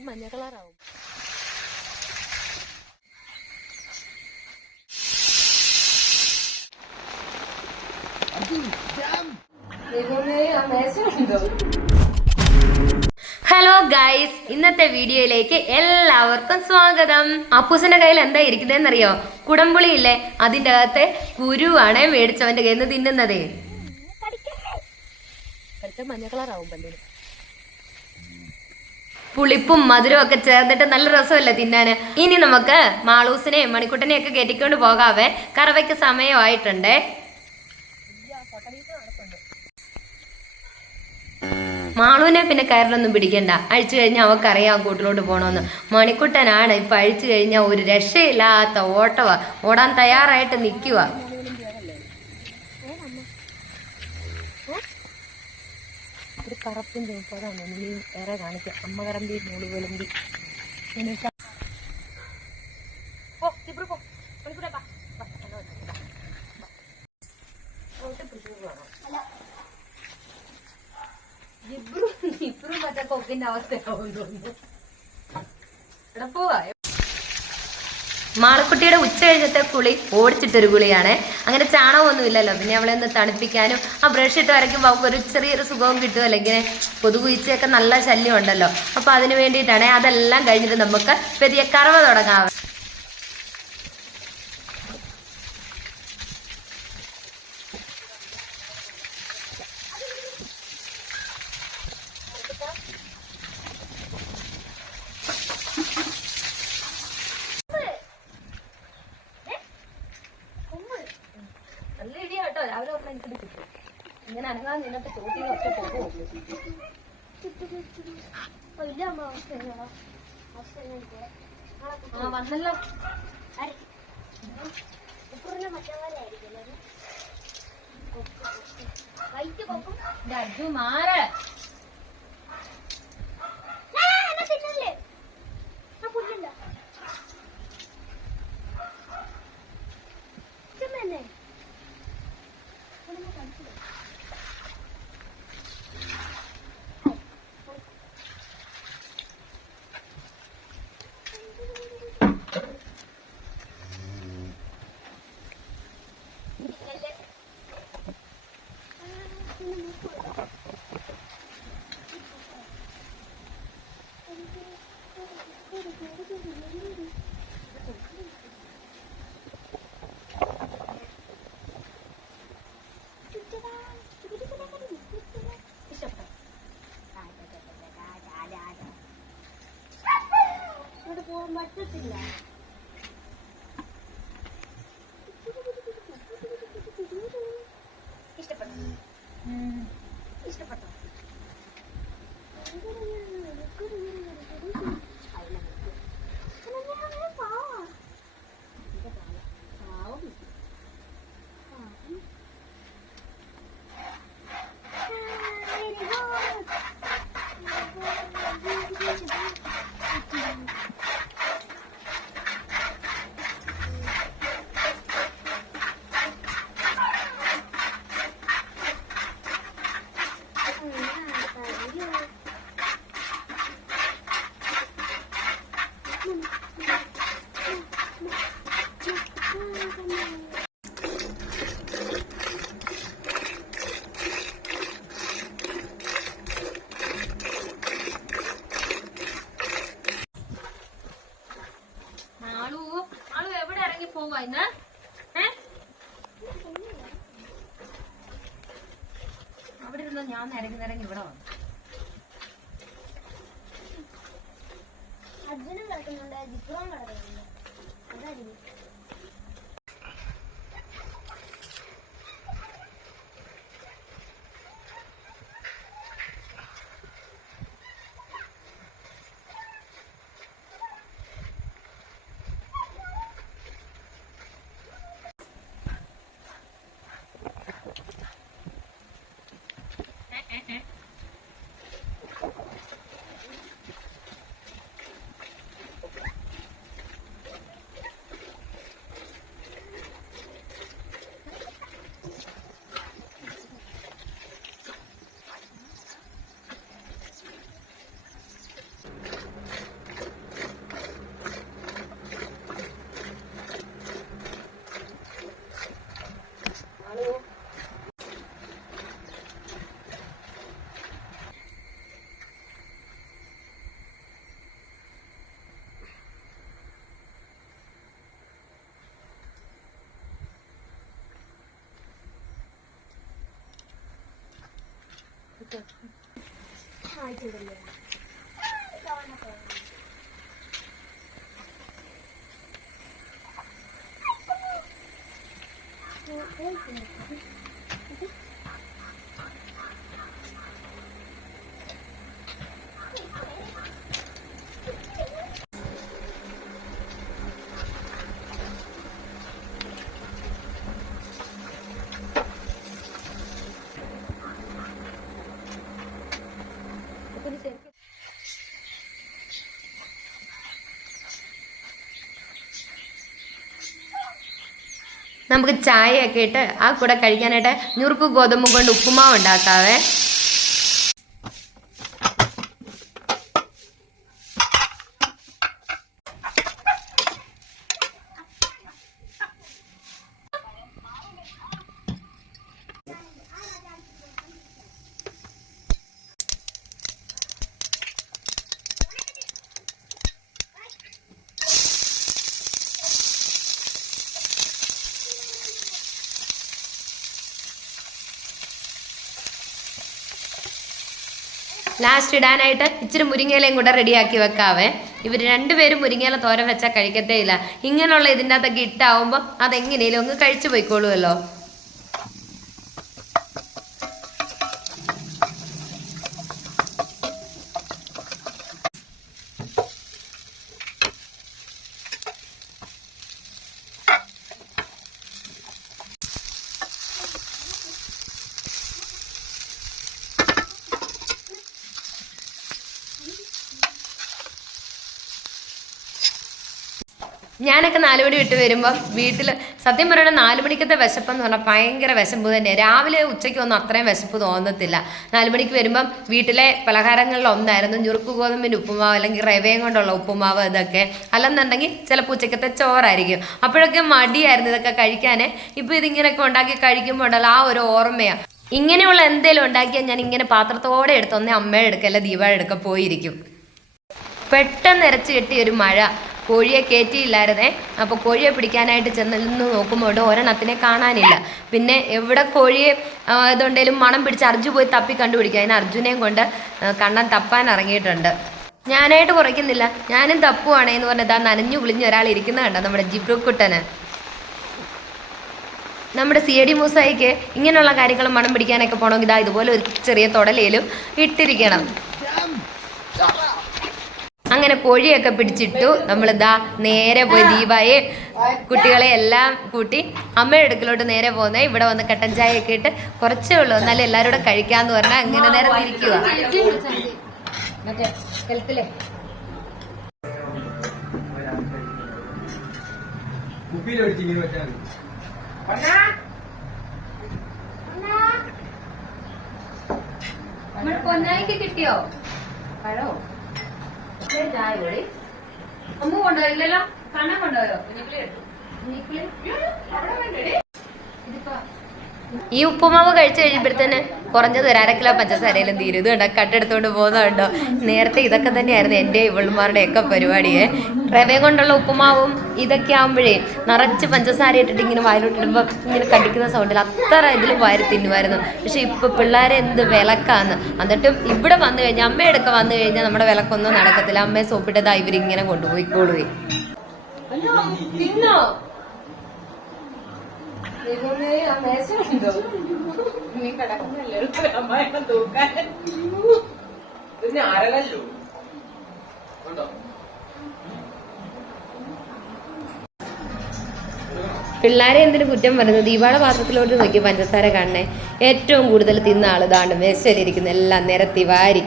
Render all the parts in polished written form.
മഞ്ഞ കളറാവും. Hello guys, ഇന്നത്തെ വീഡിയോയിലേക്ക് എല്ലാവർക്കും സ്വാഗതം. അപ്പൂസിന്റെ കയ്യിൽ എന്താ ഇരിക്കുന്നതെന്നറിയോ? കുടംപുളി ഇല്ലേ, അതിന്റെ അകത്തെ കുരുവാണ് മേടിച്ചവന്റെ കയ്യിൽ നിന്ന് തിന്നുന്നതേ. മഞ്ഞ കളറാവും പല്ലിന്. പുളിപ്പും മധുരവും ഒക്കെ ചേർന്നിട്ട് നല്ല രസമല്ലേ തിന്നാന്. ഇനി നമുക്ക് മാളൂസിനെയും മണിക്കുട്ടനെയും ഒക്കെ കയറ്റിക്കൊണ്ട് പോകാവേ. കറവയ്ക്ക് സമയമായിട്ടുണ്ടേ. മാളൂനെ പിന്നെ കയറിലൊന്നും പിടിക്കണ്ട, അഴിച്ചു കഴിഞ്ഞാൽ അവക്കറിയാം കൂട്ടിലോട്ട് പോകണമെന്ന്. മണിക്കുട്ടനാണ് ഇപ്പൊ അഴിച്ചു കഴിഞ്ഞാൽ ഒരു രക്ഷയില്ലാത്ത ഓട്ടവാ, ഓടാൻ തയ്യാറായിട്ട് നിൽക്കുക. ഒരു കറപ്പും ചോപ്പതാണ് നീ വേറെ കാണിക്കാം. അമ്മ കറമ്പി മൂള് വിളമ്പി ഇപ്പഴും മറ്റേ കൊക്കിന്റെ അവസ്ഥയാവും തോന്നുന്നു. ഇവിടെ പോവാ. മാളക്കുട്ടിയുടെ ഉച്ച കഴിഞ്ഞത്തെ കുളി ഓടിച്ചിട്ടൊരു കുളിയാണ്. അങ്ങനെ ചാണകമൊന്നും ഇല്ലല്ലോ, പിന്നെ അവളെ ഒന്ന് തണുപ്പിക്കാനും ആ ബ്രഷ് ഇട്ട് വരയ്ക്കുമ്പോൾ അവൾക്ക് ഒരു ചെറിയൊരു സുഖവും കിട്ടും. അല്ലെങ്കിൽ കൊതുകുയിച്ചയൊക്കെ നല്ല ശല്യം ഉണ്ടല്ലോ. അപ്പൊ അതിന് വേണ്ടിയിട്ടാണ്. അതെല്ലാം കഴിഞ്ഞിട്ട് നമുക്ക് പെരിയ കറവ തുടങ്ങാം. നല്ല ഇടിയാ കേട്ടോ. രാവിലെ പറഞ്ഞാൽ എനിക്ക് കിട്ടും. ഇങ്ങനെ അനങ്ങാൻ നിന്നിട്ട് ചോട്ടി കുറച്ച് പോകും. വന്നല്ലോ. അജു മാറ്. പറ്റത്തില്ല. ഇഷ്ടപ്പെട്ടോ? ഇഷ്ടപ്പെട്ടോ? പോവാ ഇന്ന്. അവിടെ ഇരുന്ന് ഞാൻ നിരങ്ങി ഇവിടെ വന്നു. അർജുനും കിടക്കുന്നുണ്ട്, ജിപ്രോം കിടക്കുന്നുണ്ട്. അതായിരിക്കും. നമുക്ക് ചായയൊക്കെ ഇട്ട് ആ കൂടെ കഴിക്കാനായിട്ട് ഞുറുക്ക് ഗോതമ്പ് കൊണ്ട് ഉപ്പുമാവ് ഉണ്ടാക്കാവേ. ലാസ്റ്റ് ഇടാനായിട്ട് ഇച്ചിരി മുരിങ്ങയിലയും കൂടെ റെഡിയാക്കി വെക്കാവേ. ഇവർ രണ്ടുപേരും മുരിങ്ങയില തോരൻ വെച്ചാൽ കഴിക്കത്തേ ഇല്ല. ഇങ്ങനെയുള്ള ഇതിൻ്റെ അകത്തൊക്കെ ഇട്ടാവുമ്പോൾ അതെങ്ങനെയും അങ്ങ് കഴിച്ചു പോയിക്കോളുമല്ലോ. ഞാനൊക്കെ 4 മണി വിട്ട് വരുമ്പോൾ വീട്ടിൽ സത്യം പറയുന്നത് 4 മണിക്കത്തെ വിശപ്പെന്ന് പറഞ്ഞാൽ ഭയങ്കര വിശപ്പ് തന്നെയാണ്. രാവിലെ ഉച്ചയ്ക്കൊന്നും അത്രയും വിശപ്പ് തോന്നത്തില്ല. 4 മണിക്ക് വരുമ്പം വീട്ടിലെ പലഹാരങ്ങളിൽ ഒന്നായിരുന്നു ഞുറുക്ക് ഗോതമ്പിൻ്റെ ഉപ്പുമാവ് അല്ലെങ്കിൽ റവയും കൊണ്ടുള്ള ഉപ്പുമാവ്. ഇതൊക്കെ അല്ലെന്നുണ്ടെങ്കിൽ ചിലപ്പോൾ ഉച്ചക്കത്തെ ചോറായിരിക്കും. അപ്പോഴൊക്കെ മടിയായിരുന്നു ഇതൊക്കെ കഴിക്കാൻ. ഇപ്പോൾ ഇതിങ്ങനെയൊക്കെ ഉണ്ടാക്കി കഴിക്കുമ്പോൾ ഉണ്ടല്ലോ ആ ഒരു ഓർമ്മയാണ്. ഇങ്ങനെയുള്ള എന്തെങ്കിലും ഉണ്ടാക്കിയാൽ ഞാൻ ഇങ്ങനെ പാത്രത്തോടെ എടുത്ത് ഒന്നേ അമ്മയുടെ എടുക്കുക അല്ല ദീപയുടെ എടുക്കുക പോയിരിക്കും. പെട്ടെന്ന് ഇരച്ച് കെട്ടിയൊരു മഴ. കോഴിയെ കയറ്റിയില്ലായിരുന്നേ. അപ്പോൾ കോഴിയെ പിടിക്കാനായിട്ട് ചെന്ന് നോക്കുമ്പോൾ ഒരെണ്ണത്തിനെ കാണാനില്ല. പിന്നെ എവിടെ കോഴിയെ ഇതുണ്ടെങ്കിലും മണം പിടിച്ച് അർജു പോയി തപ്പി കണ്ടുപിടിക്കുക. അതിന് അർജുനെയും കൊണ്ട് കണ്ണൻ തപ്പാൻ ഇറങ്ങിയിട്ടുണ്ട്. ഞാനായിട്ട് കുറയ്ക്കുന്നില്ല, ഞാനും തപ്പുവാണേ എന്ന് പറഞ്ഞാൽ ഇതാ നനഞ്ഞു കുളിഞ്ഞ ഒരാൾ ഇരിക്കുന്ന കണ്ടോ, നമ്മുടെ ജിബ്രുക്കുട്ടന്. നമ്മുടെ CID മൂസായിക്ക് ഇങ്ങനെയുള്ള കാര്യങ്ങൾ മണം പിടിക്കാനൊക്കെ പോകണമെങ്കിൽ ഇതാ ഇതുപോലെ ഒരു ചെറിയ തൊടലേലും ഇട്ടിരിക്കണം. അങ്ങനെ കോഴിയൊക്കെ പിടിച്ചിട്ടു. നമ്മളിതാ നേരെ പോയി ദീപായെ കുട്ടികളെ എല്ലാം കൂട്ടി അമ്മയുടെ അടുക്കലോട്ട് നേരെ പോകുന്നത്. ഇവിടെ വന്ന് കട്ടൻ ചായയൊക്കെ ഇട്ട് കുറച്ചേ ഉള്ളൂ എന്നാലും എല്ലാവരും കൂടെ കഴിക്കാന്ന് പറഞ്ഞാൽ അങ്ങനെ നേരെ തിരിക്കുക. പൊന്നായിക്ക് കിട്ടിയോ പഴോ? ചായ കൂടി അമ്മ കൊണ്ടുപോയില്ലല്ലോ. കണ്ണൻ കൊണ്ടുപോയോ? ഈ ഉപ്പുമാവ് കഴിച്ചു കഴിയുമ്പോഴത്തേന് കുറഞ്ഞത് 1/2 കിലോ പഞ്ചസാരയിലും തീരും. ഇത് കണ്ടോ കട്ടെടുത്തോണ്ട് പോകുന്നുണ്ടോ. നേരത്തെ ഇതൊക്കെ തന്നെയായിരുന്നു എൻ്റെ ഇവളുമാരുടെ ഒക്കെ പരിപാടിയെ. റവയും കൊണ്ടുള്ള ഉപ്പുമാവും ഇതൊക്കെ ആകുമ്പോഴേ നിറച്ച് പഞ്ചസാര ഇട്ടിട്ട് ഇങ്ങനെ വായിലോട്ടിടുമ്പോൾ ഇങ്ങനെ കടിക്കുന്ന സൗണ്ടിൽ അത്ര ഇതിൽ വാരി തിന്നുമായിരുന്നു. പക്ഷെ ഇപ്പൊ പിള്ളേരെ എന്ത് വിലക്കാന്ന്. എന്നിട്ടും ഇവിടെ വന്നു കഴിഞ്ഞാൽ അമ്മയെടുക്കെ വന്നു കഴിഞ്ഞാൽ നമ്മുടെ വിലക്കൊന്നും നടക്കത്തില്ല. അമ്മയെ സോപ്പിട്ടതാ ഇവരിങ്ങനെ കൊണ്ടുപോയിക്കോളുവേ. പിള്ളേരെ എന്തിനു കുറ്റം പറയുന്നത്? ദീപാടെ പാത്രത്തിലോട്ട് നോക്കി പഞ്ചസാര കാണണേ. ഏറ്റവും കൂടുതൽ തിന്ന ആൾ ഇതാണ് മേശയിലിരിക്കുന്ന എല്ലാം നിരത്തി വാരി.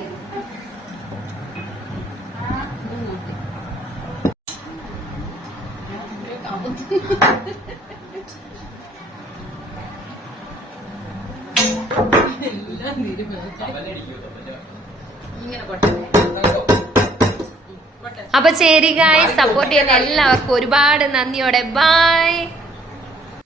അപ്പൊ ശരി ഗായ്സ്, സപ്പോർട്ട് ചെയ്യുന്ന എല്ലാവർക്കും ഒരുപാട് നന്ദിയോടെ ബൈ.